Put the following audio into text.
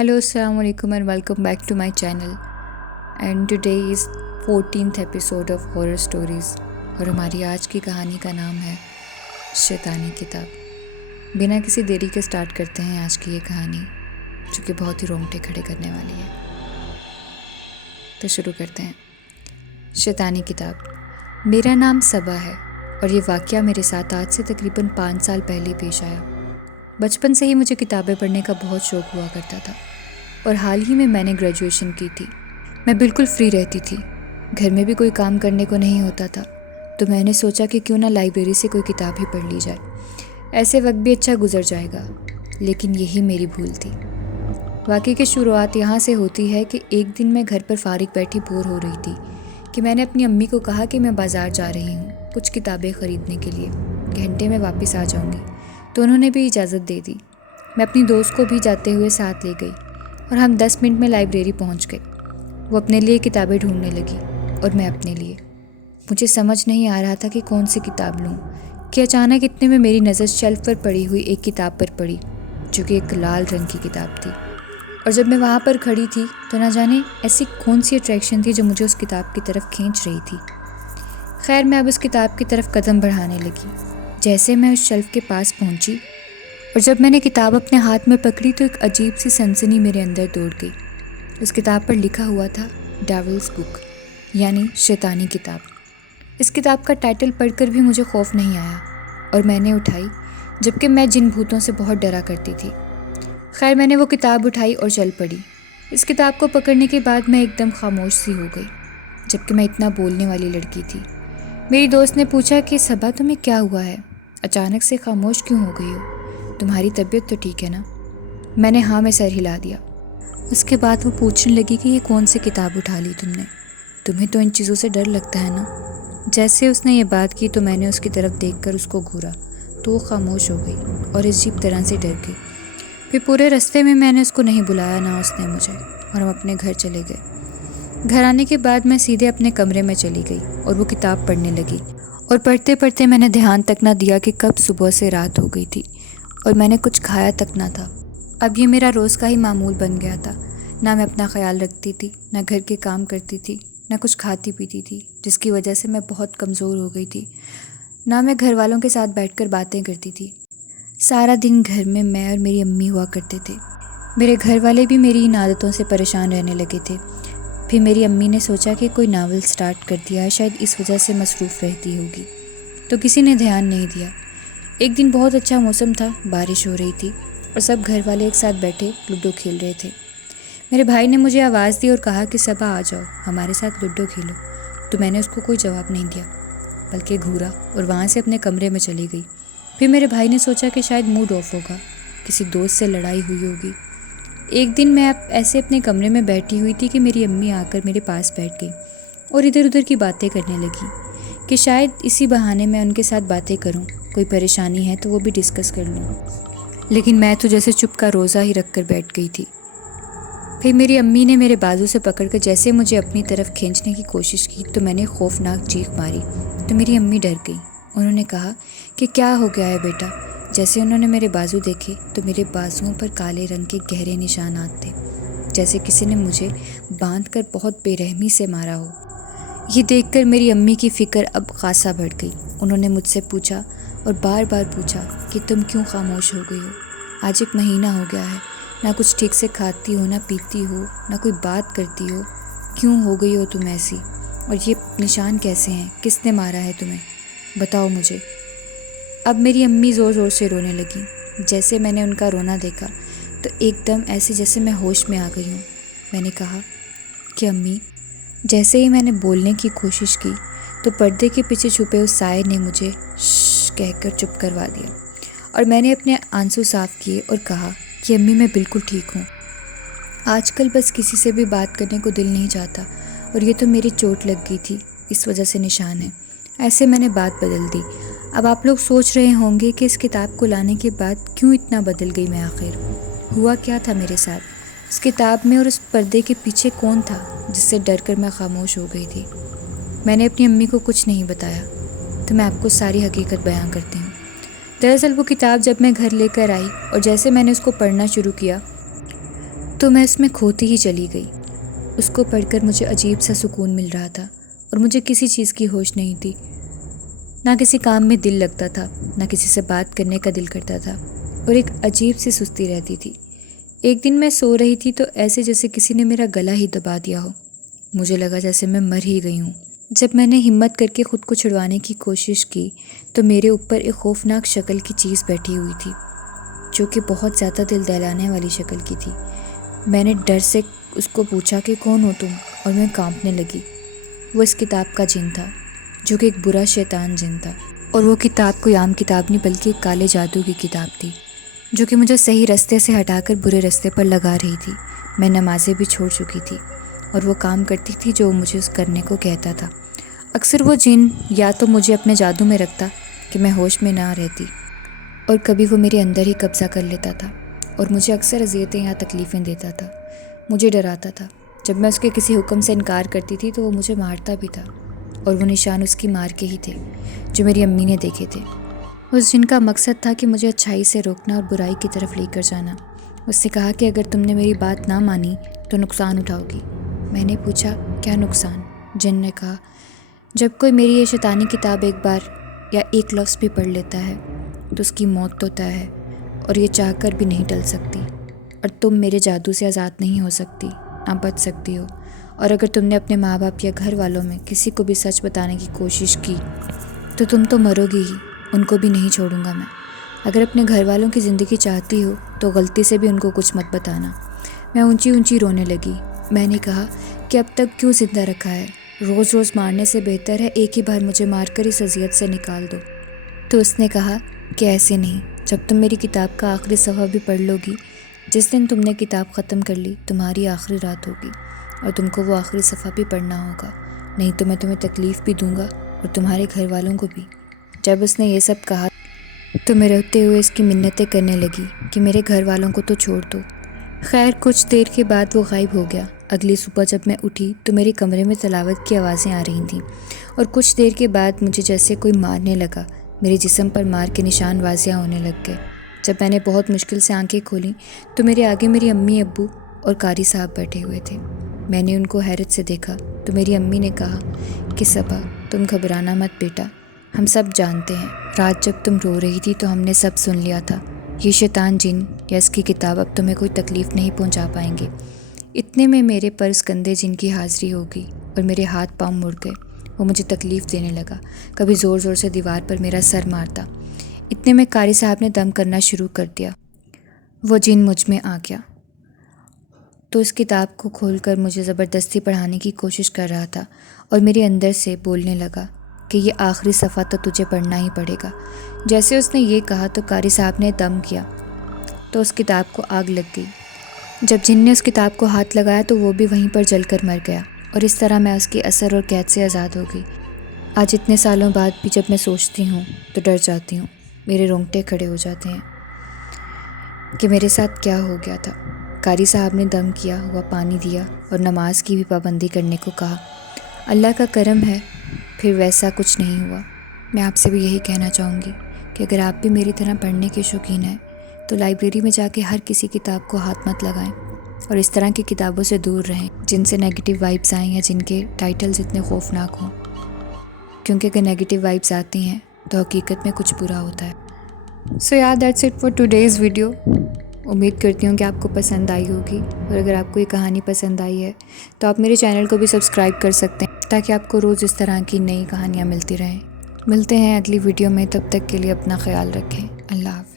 Hello, Assalamu alaikum and welcome back to my channel. And today is 14th episode of Horror Stories. और हमारी आज की कहानी का नाम है शैतानी किताब। बिना किसी देरी के स्टार्ट करते हैं आज की ये कहानी, जो कि बहुत ही रोंगटे खड़े करने वाली है। तो शुरू करते हैं। शैतानी किताब। मेरा नाम सबा है और ये वाक़या मेरे साथ आज से तकरीबन 5 साल पहले पेश आया। बचपन से ही मुझे किताबें पढ़ने का बहुत शौक़ हुआ करता था और हाल ही में मैंने ग्रेजुएशन की थी। मैं बिल्कुल फ्री रहती थी, घर में भी कोई काम करने को नहीं होता था, तो मैंने सोचा कि क्यों ना लाइब्रेरी से कोई किताब ही पढ़ ली जाए, ऐसे वक्त भी अच्छा गुजर जाएगा। लेकिन यही मेरी भूल थी। वाक़ई की शुरुआत यहाँ से होती है कि एक दिन मैं घर पर फारिग बैठी बोर हो रही थी कि मैंने अपनी अम्मी को कहा कि मैं बाज़ार जा रही हूँ कुछ किताबें ख़रीदने के लिए, घंटे में वापस आ जाऊँगी। तो उन्होंने भी इजाज़त दे दी। मैं अपनी दोस्त को भी जाते हुए साथ ले गई और हम 10 मिनट में लाइब्रेरी पहुंच गए। वो अपने लिए किताबें ढूंढने लगी और मैं अपने लिए। मुझे समझ नहीं आ रहा था कि कौन सी किताब लूं कि अचानक इतने में मेरी नज़र शेल्फ पर पड़ी हुई एक किताब पर पड़ी, जो कि एक लाल रंग की किताब थी। और जब मैं वहाँ पर खड़ी थी तो ना जाने ऐसी कौन सी अट्रैक्शन थी जो मुझे उस किताब की तरफ खींच रही थी। खैर, मैं अब उस किताब की तरफ कदम बढ़ाने लगी। जैसे मैं उस शेल्फ के पास पहुंची और जब मैंने किताब अपने हाथ में पकड़ी तो एक अजीब सी सनसनी मेरे अंदर दौड़ गई। उस किताब पर लिखा हुआ था डेविल्स बुक, यानी शैतानी किताब। इस किताब का टाइटल पढ़कर भी मुझे खौफ नहीं आया और मैंने उठाई, जबकि मैं जिन भूतों से बहुत डरा करती थी। खैर, मैंने वो किताब उठाई और चल पड़ी। इस किताब को पकड़ने के बाद मैं एकदम खामोश सी हो गई, जबकि मैं इतना बोलने वाली लड़की थी। मेरी दोस्त ने पूछा कि सबा, तुम्हें क्या हुआ है, अचानक से खामोश क्यों हो गई हो, तुम्हारी तबीयत तो ठीक है ना? मैंने हाँ में सर हिला दिया। उसके बाद वो पूछने लगी कि ये कौन सी किताब उठा ली तुमने, तुम्हें तो इन चीज़ों से डर लगता है ना? जैसे उसने ये बात की तो मैंने उसकी तरफ देखकर उसको घूरा तो वो खामोश हो गई और अजीब तरह से डर गई। फिर पूरे रास्ते में मैंने उसको नहीं बुलाया, ना उसने मुझे, और हम अपने घर चले गए। घर आने के बाद मैं सीधे अपने कमरे में चली गई और वो किताब पढ़ने लगी। और पढ़ते पढ़ते मैंने ध्यान तक ना दिया कि कब सुबह से रात हो गई थी और मैंने कुछ खाया तक ना था। अब ये मेरा रोज़ का ही मामूल बन गया था। ना मैं अपना ख्याल रखती थी, ना घर के काम करती थी, ना कुछ खाती पीती थी, जिसकी वजह से मैं बहुत कमज़ोर हो गई थी। ना मैं घर वालों के साथ बैठकर बातें करती थी। सारा दिन घर में मैं और मेरी अम्मी हुआ करते थे। मेरे घर वाले भी मेरी इन आदतों से परेशान रहने लगे थे। फिर मेरी अम्मी ने सोचा कि कोई नावल स्टार्ट कर दिया है, शायद इस वजह से मसरूफ़ रहती होगी, तो किसी ने ध्यान नहीं दिया। एक दिन बहुत अच्छा मौसम था, बारिश हो रही थी और सब घर वाले एक साथ बैठे लूडो खेल रहे थे। मेरे भाई ने मुझे आवाज़ दी और कहा कि सबा आ जाओ, हमारे साथ लूडो खेलो। तो मैंने उसको कोई जवाब नहीं दिया, बल्कि घूरा और वहाँ से अपने कमरे में चली गई। फिर मेरे भाई ने सोचा कि शायद मूड ऑफ होगा, किसी दोस्त से लड़ाई हुई होगी। एक दिन मैं ऐसे अपने कमरे में बैठी हुई थी कि मेरी अम्मी आकर मेरे पास बैठ गई और इधर उधर की बातें करने लगी कि शायद इसी बहाने मैं उनके साथ बातें करूं, कोई परेशानी है तो वो भी डिस्कस कर लूं। लेकिन मैं तो जैसे चुप का रोज़ा ही रख कर बैठ गई थी। फिर मेरी अम्मी ने मेरे बाजू से पकड़कर जैसे मुझे अपनी तरफ खींचने की कोशिश की तो मैंने खौफनाक चीख मारी तो मेरी अम्मी डर गई। उन्होंने कहा कि क्या हो गया है बेटा? जैसे उन्होंने मेरे बाजू देखे तो मेरे बाजुओं पर काले रंग के गहरे निशानात थे, जैसे किसी ने मुझे बांधकर बहुत बेरहमी से मारा हो। ये देखकर मेरी अम्मी की फ़िक्र अब खासा बढ़ गई। उन्होंने मुझसे पूछा और बार बार पूछा कि तुम क्यों खामोश हो गई हो? आज 1 महीना हो गया है, ना कुछ ठीक से खाती हो, ना पीती हो, ना कोई बात करती हो, क्यों हो गई हो तुम ऐसी? और ये निशान कैसे हैं? किसने मारा है तुम्हें? बताओ मुझे। अब मेरी अम्मी ज़ोर ज़ोर से रोने लगी। जैसे मैंने उनका रोना देखा तो एकदम ऐसे जैसे मैं होश में आ गई हूँ। मैंने कहा कि अम्मी। जैसे ही मैंने बोलने की कोशिश की तो पर्दे के पीछे छुपे उस साये ने मुझे श्श कहकर चुप करवा दिया और मैंने अपने आंसू साफ़ किए और कहा कि अम्मी, मैं बिल्कुल ठीक हूँ। आजकल बस किसी से भी बात करने को दिल नहीं चाहता और ये तो मेरी चोट लग गई थी, इस वजह से निशान है। ऐसे मैंने बात बदल दी। अब आप लोग सोच रहे होंगे कि इस किताब को लाने के बाद क्यों इतना बदल गई मैं, आखिर हुआ क्या था मेरे साथ? उस किताब में और उस पर्दे के पीछे कौन था जिससे डर कर मैं खामोश हो गई थी? मैंने अपनी अम्मी को कुछ नहीं बताया, तो मैं आपको सारी हकीकत बयां करती हूँ। दरअसल वो किताब जब मैं घर लेकर आई और जैसे मैंने उसको पढ़ना शुरू किया تو میں اس میں کھوتی ہی چلی گئی۔ اس کو پڑھ کر مجھے عجیب سا سکون مل رہا تھا اور مجھے کسی چیز کی ہوش نہیں تھی۔ نہ کسی کام میں دل لگتا تھا، نہ کسی سے بات کرنے کا دل کرتا تھا، اور ایک عجیب سی سستی رہتی تھی۔ ایک دن میں سو رہی تھی تو ایسے جیسے کسی نے میرا گلا ہی دبا دیا ہو۔ مجھے لگا جیسے میں مر ہی گئی ہوں۔ جب میں نے ہمت کر کے خود کو چھڑوانے کی کوشش کی تو میرے اوپر ایک خوفناک شکل کی چیز بیٹھی ہوئی تھی، جو کہ بہت زیادہ دل دہلانے والی شکل کی تھی۔ میں نے ڈر سے اس کو پوچھا کہ کون ہو تم، اور میں کانپنے لگی۔ وہ اس کتاب کا جن تھا، جو کہ ایک برا شیطان جن تھا، اور وہ کتاب کوئی عام کتاب نہیں بلکہ ایک کالے جادو کی کتاب تھی، جو کہ مجھے صحیح رستے سے ہٹا کر برے رستے پر لگا رہی تھی۔ میں نمازیں بھی چھوڑ چکی تھی اور وہ کام کرتی تھی جو وہ مجھے اس کرنے کو کہتا تھا۔ اکثر وہ جن یا تو مجھے اپنے جادو میں رکھتا کہ میں ہوش میں نہ رہتی، اور کبھی وہ میرے اندر ہی قبضہ کر لیتا تھا اور مجھے اکثر اذیتیں یا تکلیفیں دیتا تھا۔ مجھے ڈراتا تھا۔ جب میں اس کے کسی حکم سے انکار کرتی تھی تو وہ مجھے مارتا بھی تھا، اور وہ نشان اس کی مار کے ہی تھے جو میری امی نے دیکھے تھے۔ اس جن کا مقصد تھا کہ مجھے اچھائی سے روکنا اور برائی کی طرف لے کر جانا۔ اس سے کہا کہ اگر تم نے میری بات نہ مانی تو نقصان اٹھاؤ گی۔ میں نے پوچھا کیا نقصان؟ جن نے کہا جب کوئی میری یہ شیطانی کتاب ایک بار یا ایک لفظ بھی پڑھ لیتا ہے تو اس کی موت تو طے ہے، اور یہ چاہ کر بھی نہیں ٹل سکتی، اور تم میرے جادو سے آزاد نہیں ہو سکتی، نہ بچ سکتی ہو۔ اور اگر تم نے اپنے ماں باپ یا گھر والوں میں کسی کو بھی سچ بتانے کی کوشش کی تو تم تو مرو گی ہی، ان کو بھی نہیں چھوڑوں گا میں۔ اگر اپنے گھر والوں کی زندگی چاہتی ہو تو غلطی سے بھی ان کو کچھ مت بتانا۔ میں اونچی اونچی رونے لگی۔ میں نے کہا کہ اب تک کیوں زندہ رکھا ہے؟ روز روز مارنے سے بہتر ہے ایک ہی بار مجھے مار کر اس اذیت سے نکال دو۔ تو اس نے کہا کہ ایسے نہیں، جب تم میری کتاب کا آخری صفحہ بھی پڑھ لو گی، جس دن تم نے کتاب ختم کر لی تمہاری آخری رات ہوگی، اور تم کو وہ آخری صفحہ بھی پڑھنا ہوگا، نہیں تو میں تمہیں تکلیف بھی دوں گا اور تمہارے گھر والوں کو بھی۔ جب اس نے یہ سب کہا تو میں روتے ہوئے اس کی منتیں کرنے لگی کہ میرے گھر والوں کو تو چھوڑ دو۔ خیر کچھ دیر کے بعد وہ غائب ہو گیا۔ اگلی صبح جب میں اٹھی تو میرے کمرے میں تلاوت کی آوازیں آ رہی تھیں، اور کچھ دیر کے بعد مجھے جیسے کوئی مارنے لگا۔ میرے جسم پر مار کے نشان واضح ہونے لگ گئے۔ جب میں نے بہت مشکل سے آنکھیں کھولیں تو میرے آگے میری امی، ابو اور قاری صاحب بیٹھے ہوئے تھے۔ میں نے ان کو حیرت سے دیکھا تو میری امی نے کہا کہ صبا تم گھبرانا مت بیٹا، ہم سب جانتے ہیں، رات جب تم رو رہی تھی تو ہم نے سب سن لیا تھا۔ یہ شیطان جن یا اس کی کتاب اب تمہیں کوئی تکلیف نہیں پہنچا پائیں گے۔ اتنے میں میرے پر اس گندے جن کی حاضری ہو گئی اور میرے ہاتھ پاؤں مڑ گئے۔ وہ مجھے تکلیف دینے لگا، کبھی زور زور سے دیوار پر میرا سر مارتا۔ اتنے میں قاری صاحب نے دم کرنا شروع کر دیا۔ وہ جن مجھ میں آ گیا تو اس کتاب کو کھول کر مجھے زبردستی پڑھانے کی کوشش کر رہا تھا، اور میرے اندر سے بولنے لگا کہ یہ آخری صفحہ تو تجھے پڑھنا ہی پڑے گا۔ جیسے اس نے یہ کہا تو قاری صاحب نے دم کیا تو اس کتاب کو آگ لگ گئی۔ جب جن نے اس کتاب کو ہاتھ لگایا تو وہ بھی وہیں پر جل کر مر گیا، اور اس طرح میں اس کے اثر اور قید سے آزاد ہو گئی۔ آج اتنے سالوں بعد بھی جب میں سوچتی ہوں تو ڈر جاتی ہوں، میرے رونگٹے کھڑے ہو جاتے ہیں کہ میرے ساتھ کیا ہو گیا تھا۔ قاری صاحب نے دم کیا ہوا پانی دیا اور نماز کی بھی پابندی کرنے کو کہا۔ اللہ کا کرم ہے پھر ویسا کچھ نہیں ہوا۔ میں آپ سے بھی یہی کہنا چاہوں گی کہ اگر آپ بھی میری طرح پڑھنے کے شوقین ہیں تو لائبریری میں جا کے ہر کسی کتاب کو ہاتھ مت لگائیں، اور اس طرح کی کتابوں سے دور رہیں جن سے نیگیٹو وائبس آئیں یا جن کے ٹائٹلز اتنے خوفناک ہوں، کیونکہ اگر نیگیٹو وائبس آتی ہیں تو حقیقت میں کچھ برا ہوتا ہے۔ So that's it for today's video. امید کرتی ہوں کہ آپ کو پسند آئی ہوگی، اور اگر آپ کو یہ کہانی پسند آئی ہے تو آپ میرے چینل کو بھی سبسکرائب کر سکتے ہیں تاکہ آپ کو روز اس طرح کی نئی کہانیاں ملتی رہیں۔ ملتے ہیں اگلی ویڈیو میں، تب تک کے لیے اپنا خیال رکھیں۔ اللہ حافظ۔